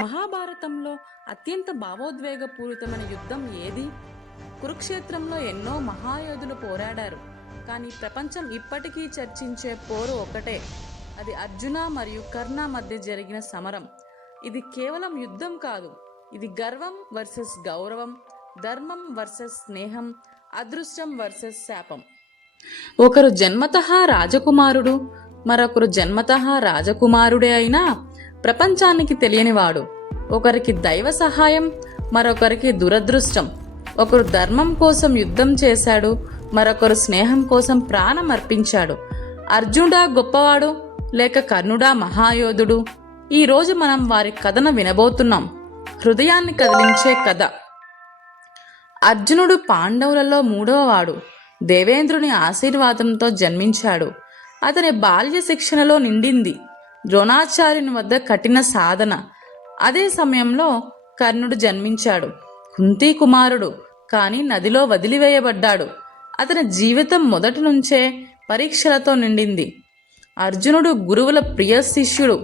మహాభారతంలో అత్యంత భావోద్వేగపూరితమైన యుద్ధం ఏది? కురుక్షేత్రంలో ఎన్నో మహాయోధులు పోరాడారు. కానీ ప్రపంచం ఇప్పటికీ చర్చించే పోరు ఒకటే. అది అర్జున మరియు కర్ణ మధ్య జరిగిన సమరం. ఇది కేవలం యుద్ధం కాదు. ఇది గర్వం వర్సెస్ గౌరవం, ధర్మం వర్సెస్ స్నేహం, అదృష్టం వర్సెస్ శాపం. ఒకరు జన్మతః రాజకుమారుడు, మరొకరు జన్మతః రాజకుమారుడే అయినా ప్రపంచానికి తెలియనివాడు. ఒకరికి దైవ సహాయం, మరొకరికి దురదృష్టం. ఒకరు ధర్మం కోసం యుద్ధం చేశాడు, మరొకరు స్నేహం కోసం ప్రాణం అర్పించాడు. అర్జునుడా గొప్పవాడు లేక కర్ణుడా మహాయోధుడు? ఈరోజు మనం వారి కథను వినబోతున్నాం. హృదయాన్ని కదిలించే కథ. అర్జునుడు పాండవులలో మూడవవాడు. దేవేంద్రుని ఆశీర్వాదంతో జన్మించాడు. అతని బాల్య శిక్షణలో నిండింది ద్రోణాచార్యుని వద్ద కఠిన సాధన. అదే సమయంలో కర్ణుడు జన్మించాడు. కుంతీ కుమారుడు, కానీ నదిలో వదిలివేయబడ్డాడు. అతని జీవితం మొదటి నుంచే పరీక్షలతో నిండింది. అర్జునుడు గురువుల ప్రియ శిష్యుడు.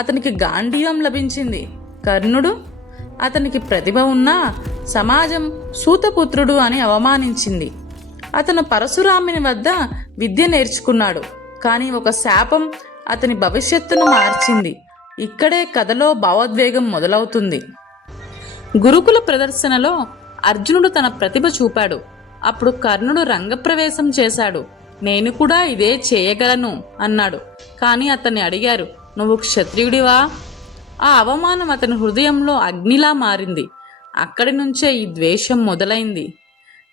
అతనికి గాంధీవం లభించింది. కర్ణుడు, అతనికి ప్రతిభ ఉన్నా సమాజం సూతపుత్రుడు అని అవమానించింది. అతను పరశురాముని వద్ద విద్య నేర్చుకున్నాడు. కానీ ఒక శాపం అతని భవిష్యత్తును మార్చింది. ఇక్కడే కథలో భావోద్వేగం మొదలవుతుంది. గురుకుల ప్రదర్శనలో అర్జునుడు తన ప్రతిభ చూపాడు. అప్పుడు కర్ణుడు రంగప్రవేశం చేశాడు. నేను కూడా ఇదే చేయగలను అన్నాడు. కానీ అతన్ని అడిగారు, నువ్వు క్షత్రియుడివా? ఆ అవమానం అతని హృదయంలో అగ్నిలా మారింది. అక్కడి నుంచే ఈ ద్వేషం మొదలైంది.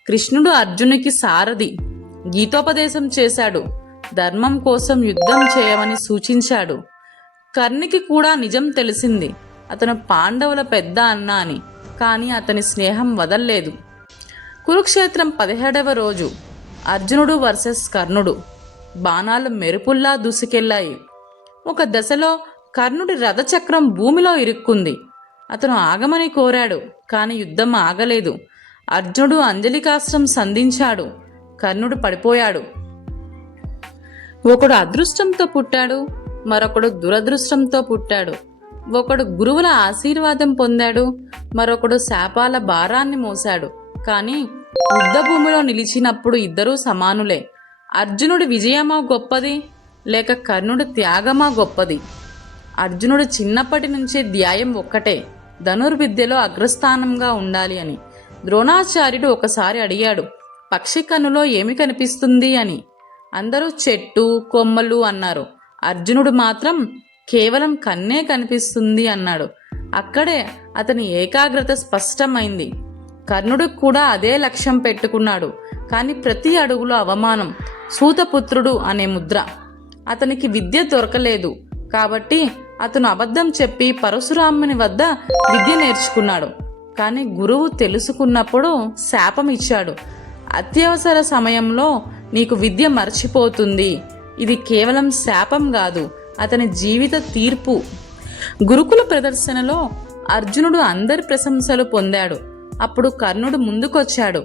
కృష్ణుడు అర్జునునికి సారథి. గీతోపదేశం చేశాడు. ధర్మం కోసం యుద్ధం చేయమని సూచించాడు. కర్ణికి కూడా నిజం తెలిసింది. అతను పాండవుల పెద్ద అన్న అని. కానీ అతని స్నేహం వదల్లేదు. కురుక్షేత్రం 17వ రోజు. అర్జునుడు వర్సెస్ కర్ణుడు. బాణాలు మెరుపుల్లా దూసుకెళ్లాయి. ఒక దశలో కర్ణుడి రథచక్రం భూమిలో ఇరుక్కుంది. అతను ఆగమని కోరాడు, కానీ యుద్ధం ఆగలేదు. అర్జునుడు అంజలికాస్త్రం సంధించాడు. కర్ణుడు పడిపోయాడు. ఒకడు అదృష్టంతో పుట్టాడు, మరొకడు దురదృష్టంతో పుట్టాడు. ఒకడు గురువుల ఆశీర్వాదం పొందాడు, మరొకడు శాపాల భారాన్ని మోశాడు. కానీ యుద్ధభూమిలో నిలిచినప్పుడు ఇద్దరూ సమానులే. అర్జునుడి విజయమా గొప్పది లేక కర్ణుడి త్యాగమా గొప్పది? అర్జునుడు చిన్నప్పటి నుంచే ధ్యేయం ఒక్కటే, ధనుర్విద్యలో అగ్రస్థానంగా ఉండాలి అని. ద్రోణాచార్యుడు ఒకసారి అడిగాడు, పక్షి కన్నులో ఏమి కనిపిస్తుంది అని. అందరూ చెట్టు కొమ్మలు అన్నారు. అర్జునుడు మాత్రం కేవలం కన్నే కనిపిస్తుంది అన్నాడు. అక్కడే అతని ఏకాగ్రత స్పష్టమైంది. కర్ణుడు కూడా అదే లక్ష్యం పెట్టుకున్నాడు. కానీ ప్రతి అడుగులో అవమానం, సూతపుత్రుడు అనే ముద్ర. అతనికి విద్య దొరకలేదు కాబట్టి అతను అబద్ధం చెప్పి పరశురాముని వద్ద విద్య నేర్చుకున్నాడు. కానీ గురువు తెలుసుకున్నప్పుడు శాపం ఇచ్చాడు. అత్యవసర సమయంలో నీకు విద్య మర్చిపోతుంది. ఇది కేవలం శాపం కాదు, అతని జీవిత తీర్పు. గురుకుల ప్రదర్శనలో అర్జునుడు అందరి ప్రశంసలు పొందాడు. అప్పుడు కర్ణుడు ముందుకొచ్చాడు.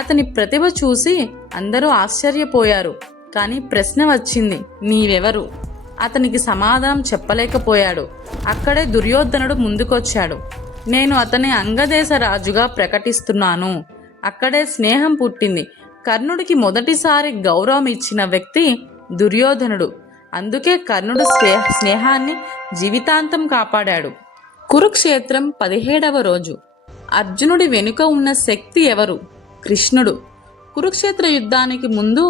అతని ప్రతిభ చూసి అందరూ ఆశ్చర్యపోయారు. కానీ ప్రశ్న వచ్చింది, నీవెవరు? అతనికి సమాధానం చెప్పలేకపోయాడు. అక్కడే దుర్యోధనుడు ముందుకొచ్చాడు. నేను అతని అంగదేశ రాజుగా ప్రకటిస్తున్నాను. అక్కడే స్నేహం పుట్టింది. కర్ణుడికి మొదటిసారి గౌరవం ఇచ్చిన వ్యక్తి దుర్యోధనుడు. అందుకే కర్ణుడు స్నేహాన్ని జీవితాంతం కాపాడాడు. కురుక్షేత్రం 17వ రోజు. అర్జునుడి వెనుక ఉన్న శక్తి ఎవరు? కృష్ణుడు. కురుక్షేత్ర యుద్ధానికి ముందు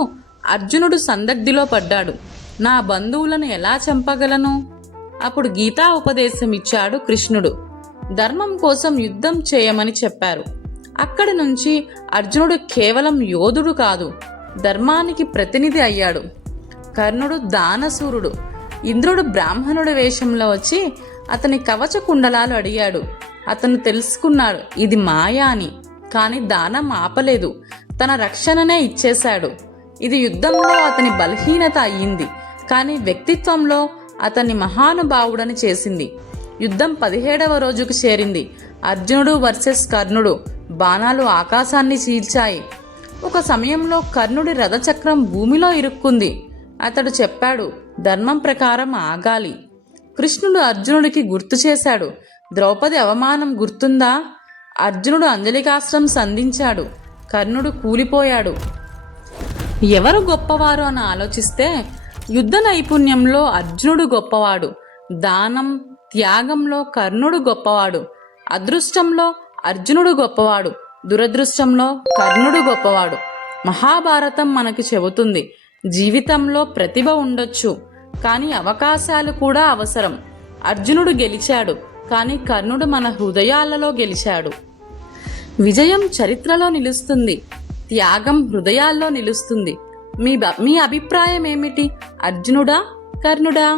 అర్జునుడు సందిగ్ధంలో పడ్డాడు. నా బంధువులను ఎలా చంపగలను? అప్పుడు గీతా ఉపదేశం ఇచ్చాడు కృష్ణుడు. ధర్మం కోసం యుద్ధం చేయమని చెప్పారు. అక్కడి నుంచి అర్జునుడు కేవలం యోధుడు కాదు, ధర్మానికి ప్రతినిధి అయ్యాడు. కర్ణుడు దానశూరుడు. ఇంద్రుడు బ్రాహ్మణుడి వేషంలో వచ్చి అతని కవచ కుండలాలు అడిగాడు. అతను తెలుసుకున్నాడు ఇది మాయ అని. కానీ దానం ఆపలేదు, తన రక్షణనే ఇచ్చేశాడు. ఇది యుద్ధంలో అతని బలహీనత అయ్యింది, కానీ వ్యక్తిత్వంలో అతన్ని మహానుభావుడని చేసింది. యుద్ధం 17వ రోజుకు చేరింది. అర్జునుడు వర్సెస్ కర్ణుడు. బాణాలు ఆకాశాన్ని చీల్చాయి. ఒక సమయంలో కర్ణుడి రథచక్రం భూమిలో ఇరుక్కుంది. అతడు చెప్పాడు, ధర్మం ప్రకారం ఆగాలి. కృష్ణుడు అర్జునుడికి గుర్తు చేశాడు, ద్రౌపది అవమానం గుర్తుందా? అర్జునుడు అంజలికాస్త్రం సంధించాడు, కర్ణుడు కూలిపోయాడు. ఎవరు గొప్పవారు అని ఆలోచిస్తే యుద్ధ నైపుణ్యంలో అర్జునుడు గొప్పవాడు, దానం త్యాగంలో కర్ణుడు గొప్పవాడు, అదృష్టంలో అర్జునుడు గొప్పవాడు, దురదృష్టంలో కర్ణుడు గొప్పవాడు. మహాభారతం మనకి చెబుతుంది, జీవితంలో ప్రతిభ ఉండొచ్చు, కానీ అవకాశాలు కూడా అవసరం. అర్జునుడు గెలిచాడు, కానీ కర్ణుడు మన హృదయాలలో గెలిచాడు. విజయం చరిత్రలో నిలుస్తుంది, త్యాగం హృదయాల్లో నిలుస్తుంది. మీ అభిప్రాయం ఏమిటి? అర్జునుడా, కర్ణుడా?